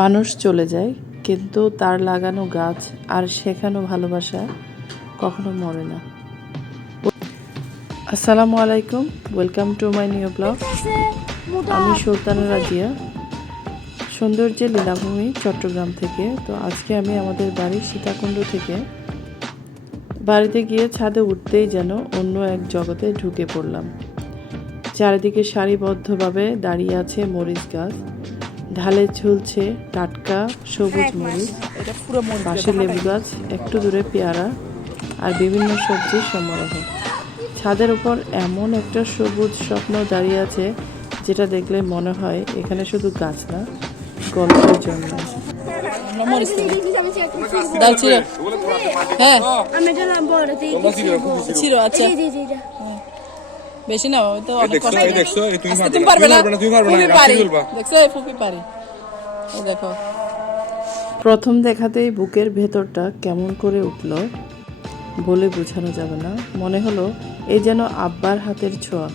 মানুষ চলে যায় কিন্তু তার লাগানো গাছ আর শেখানো ভালোবাসা কখনো মরে না। আসসালামু আলাইকুম, welcome to my new blog. আমি সুলতানা রাজিয়া, সৌন্দর্যের লীলাভূমি চট্টগ্রাম থেকে। তো আজকে আমি আমাদের বাড়ির সীতাকুণ্ড থেকে বাড়িতে গিয়ে ছাদে উঠতেই যেন অন্য এক জগতে ঢুকে পড়লাম। চারিদিকে সারিবদ্ধভাবে দাঁড়িয়ে আছে মরিচ গাছ, ঢালে ঝুলছে টাটকা সবুজ মরিচ, পাশে লেবু গাছ, একটু দূরে পেয়ারা আর বিভিন্ন সবজির সমারোহ। ছাদের উপর এমন একটা সবুজ স্বপ্ন দাঁড়িয়ে আছে যেটা দেখলে মনে হয় এখানে শুধু গাছ না, গল্পের জন্য। বেশি না তো অনেক কষ্ট। তুমি পারবে না, তুমি পারি, দেখছো ফুপি পারি। দেখো, প্রথম দেখাতেই বুকের ভেতরটা কেমন করে উঠলো বলে বোঝানো যাবে না। মনে হলো এই যেন আব্বার হাতের ছোঁয়া।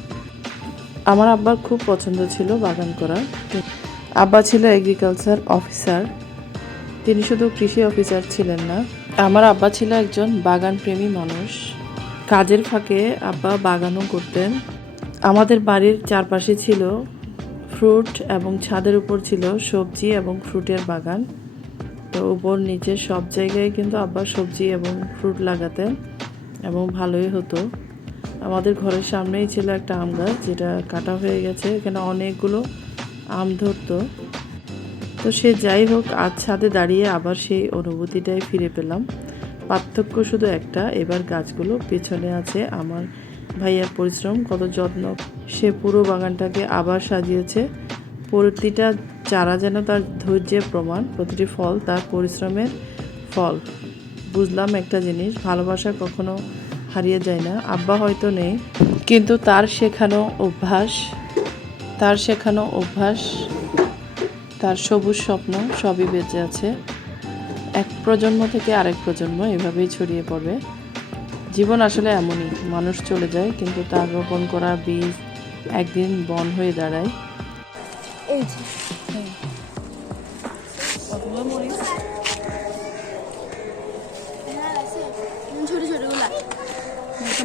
আমার আব্বার খুব পছন্দ ছিল বাগান করা। আব্বা ছিল এগ্রিকালচার অফিসার। তিনি শুধু কৃষি অফিসার ছিলেন না, আমার আব্বা ছিল একজন বাগান প্রেমী মানুষ। কাজের ফাঁকে আব্বা বাগানও করতেন। আমাদের বাড়ির চারপাশে ছিল ফ্রুট এবং ছাদের উপর ছিল সবজি এবং ফ্রুটের বাগান। তো উপর নিচে সব জায়গায় কিন্তু আব্বা সবজি এবং ফ্রুট লাগাতেন এবং ভালোই হতো। আমাদের ঘরের সামনেই ছিল একটা আম গাছ, যেটা কাটা হয়ে গেছে। এখানে অনেকগুলো আম ধরতো। তো সে যাই হোক, আজ ছাদে দাঁড়িয়ে আবার সেই অনুভূতিটাই ফিরে পেলাম। পার্থক্য শুধু একটা, এবার গাছগুলো পেছনে আছে আমার ভাইয়ার পরিশ্রম, কত যত্ন। সে পুরো বাগানটাকে আবার সাজিয়েছে। প্রতিটা চারা যেন তার ধৈর্যের প্রমাণ, প্রতিটি ফল তার পরিশ্রমের ফল। বুঝলাম একটা জিনিস, ভালোবাসা কখনো হারিয়ে যায় না। আব্বা হয়তো নেই, কিন্তু তার শেখানো অভ্যাস, তার সবুজ স্বপ্ন সবই বেঁচে আছে। এক প্রজন্ম থেকে আরেক প্রজন্ম এভাবেই ছড়িয়ে পড়বে। জীবন আসলে এমনই, মানুষ চলে যায় কিন্তু তার রোপণ করা বীজ একদিন বন হয়ে দাঁড়ায়। এই যে ছোট ছোট গুলা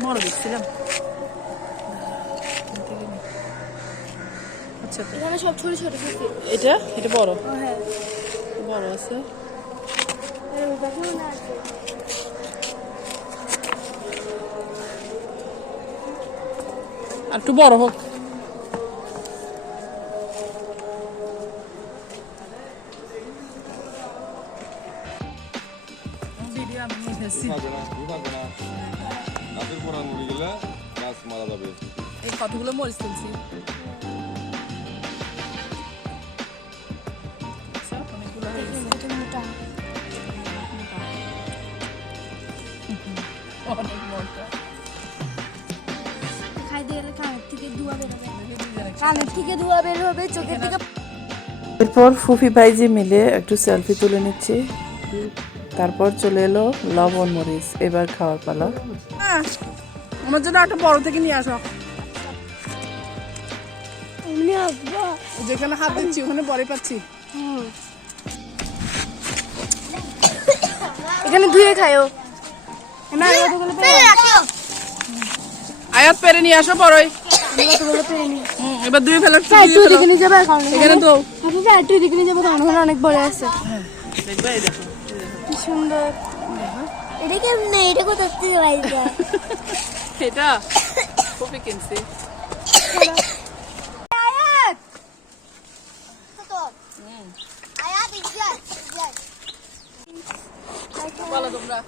বড় দেখছিলাম। আচ্ছা, এখানে সব ছোট ছোট। এটা বড়, হ্যাঁ বড় আছে। আর একটু বড় হোক। এই কতগুলো মরিচ তুলছি। এরপর ফুফি ভাইজি মিলে একটু সেলফি তুলে নিচ্ছি। তারপর চলে এলো লবণ মরিচ, এবার খাওয়ার পালা। আমার জন্য একটা বড় থেকে নিয়ে আসো। যেখানে হাত দিচ্ছি ওখানে পরে পাচ্ছি। এখানে ধুয়ে খায়ও। আয়াত পেরে নিয়ে আসো বড়ই। এবার দুই ফেলো, এখানে তো অনেক বড় আছে। কি সুন্দর। এটা কেমন? এটা কোথা থেকে পাইছো? এটা কপি কিনছি। আয়াত কত? আয়াত ইজ্জত বলো তোমরা।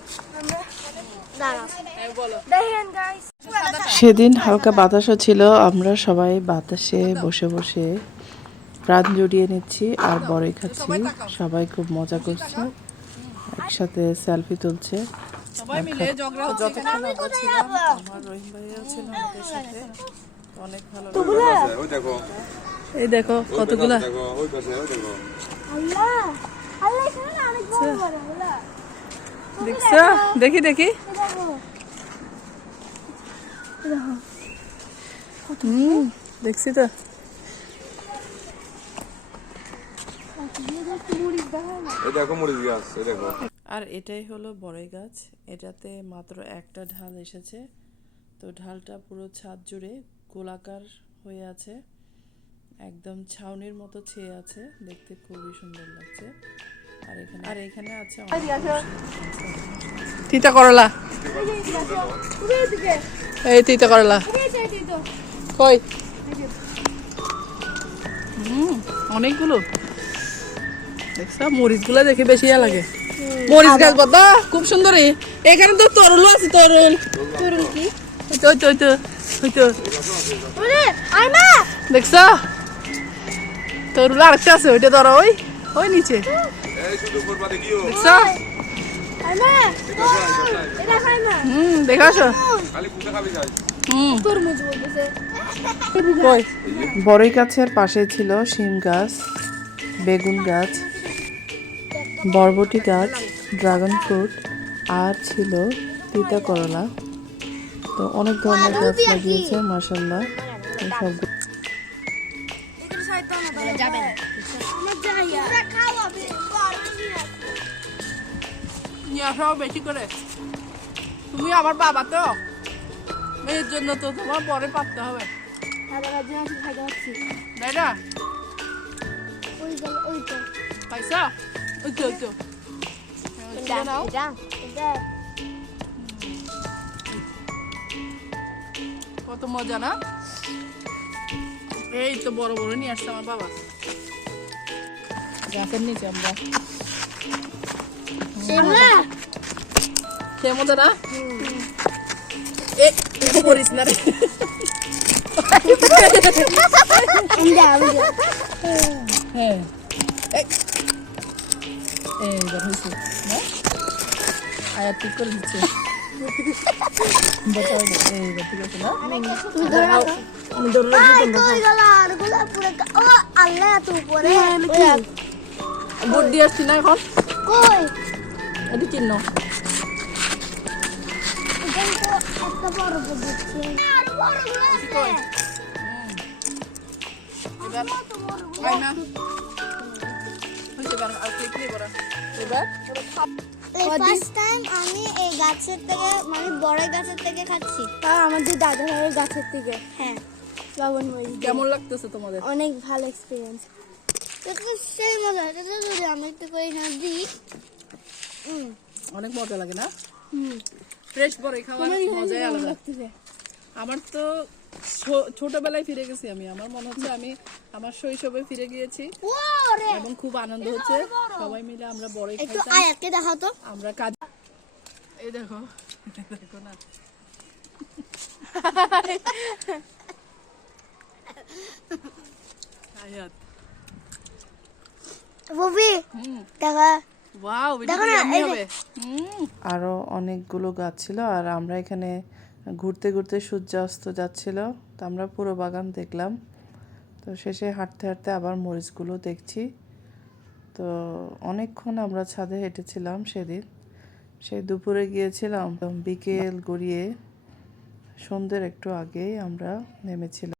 সেদিন হালকা বাতাসও ছিল। আমরা সবাই বাতাসে বসে বসে প্রাণ জুড়িয়ে নিচ্ছি আর বড়ই খাচ্ছি। সবাই খুব মজা করছে, একসাথে সেলফি তুলছে। এই দেখো কতগুলা। দেখছো? দেখি দেখি। দেখছি তো। এই দেখো মরিচ গাছ, এই দেখো। আর এটাই হলো বড়ই গাছ। এটাতে মাত্র একটা ঢাল এসেছে, তো ঢালটা পুরো ছাদ জুড়ে গোলাকার হয়ে আছে, একদম ছাউনির মতো ছেয়ে আছে, দেখতে খুবই সুন্দর লাগছে। আর এখানে আছে তিতা করলা। এই তিতা করলা কই? অনেকগুলো দেখছ, মরিচগুলো দেখে বেশি লাগে। মরিচ গাছ বাবা খুব সুন্দর। এখানে তো তরুল আছে, তরুল। তরুল কি? দেখছ তরুল আরেকটা আছে, ওইটা ধরো, ওই ওই নিচে দেখছ। দেখাস বড়ই গাছের পাশে ছিল শিম গাছ, বেগুন গাছ, বরবটি গাছ, ড্রাগন ফ্রুট, আর ছিল তিতা করলা। তো অনেক ধরনের গাছ লাগিয়েছে মাশাআল্লাহ। সব বেশি করে তুমি আমার বাবা, তো মেয়ের জন্য তো তোমার পরে পাততে হবে, তাই না? পাইছা? ওই তো কত মজা না? এই তো বড় বড় নিয়ে আসছে আমার বাবা গাছের নিচে। আমরা সে মতো না করিস না রে। হ্যাঁ এইবার হয়েছে না, আয়াত ঠিক করে দিচ্ছে। বুট দিয়ে আসছি না এখন, এটি চিহ্ন। ফার্স্ট টাইম আমি এই গাছের থেকে, মানে বড় গাছের থেকে খাচ্ছি, আমাদের দাদা ভাইয়ের গাছের থেকে। হ্যাঁ, লবণ মরিচ। কেমন লাগতেছে তোমাদের? অনেক ভালো এক্সপিরিয়েন্স। এটা তো সেই মজা, এটা তো যদি আমি একটু করে এখানে দিই, অনেক মজা লাগে না? ফ্রেশ বড়ই খাওয়ার মজাই আলাদা। আমার তো ছোটবেলায় ফিরে গেছি আমি, আমার মনে হচ্ছে আমি আমার শৈশবে ফিরে গিয়েছি এবং খুব আনন্দ হচ্ছে। সবাই মিলে আমরা বড়ই একটু খাইতাম। আয়াতকে দেখাও তো। আমরা কাজ, এই দেখো দেখো না, আয়াত বুবি দেখা। ওয়াও, দেখো না, এই যে আরো অনেকগুলো গাছ ছিল। আর আমরা এখানে ঘুরতে ঘুরতে সূর্যাস্ত যাচ্ছিল, তো আমরা পুরো বাগান দেখলাম। তো শেষে হাঁটতে হাঁটতে আবার মরিচগুলো দেখছি। তো অনেকক্ষণ আমরা ছাদে হেঁটেছিলাম সেদিন, সেই দুপুরে গিয়েছিলাম, বিকেল গড়িয়ে সন্ধ্যের একটু আগেই আমরা নেমেছিলাম।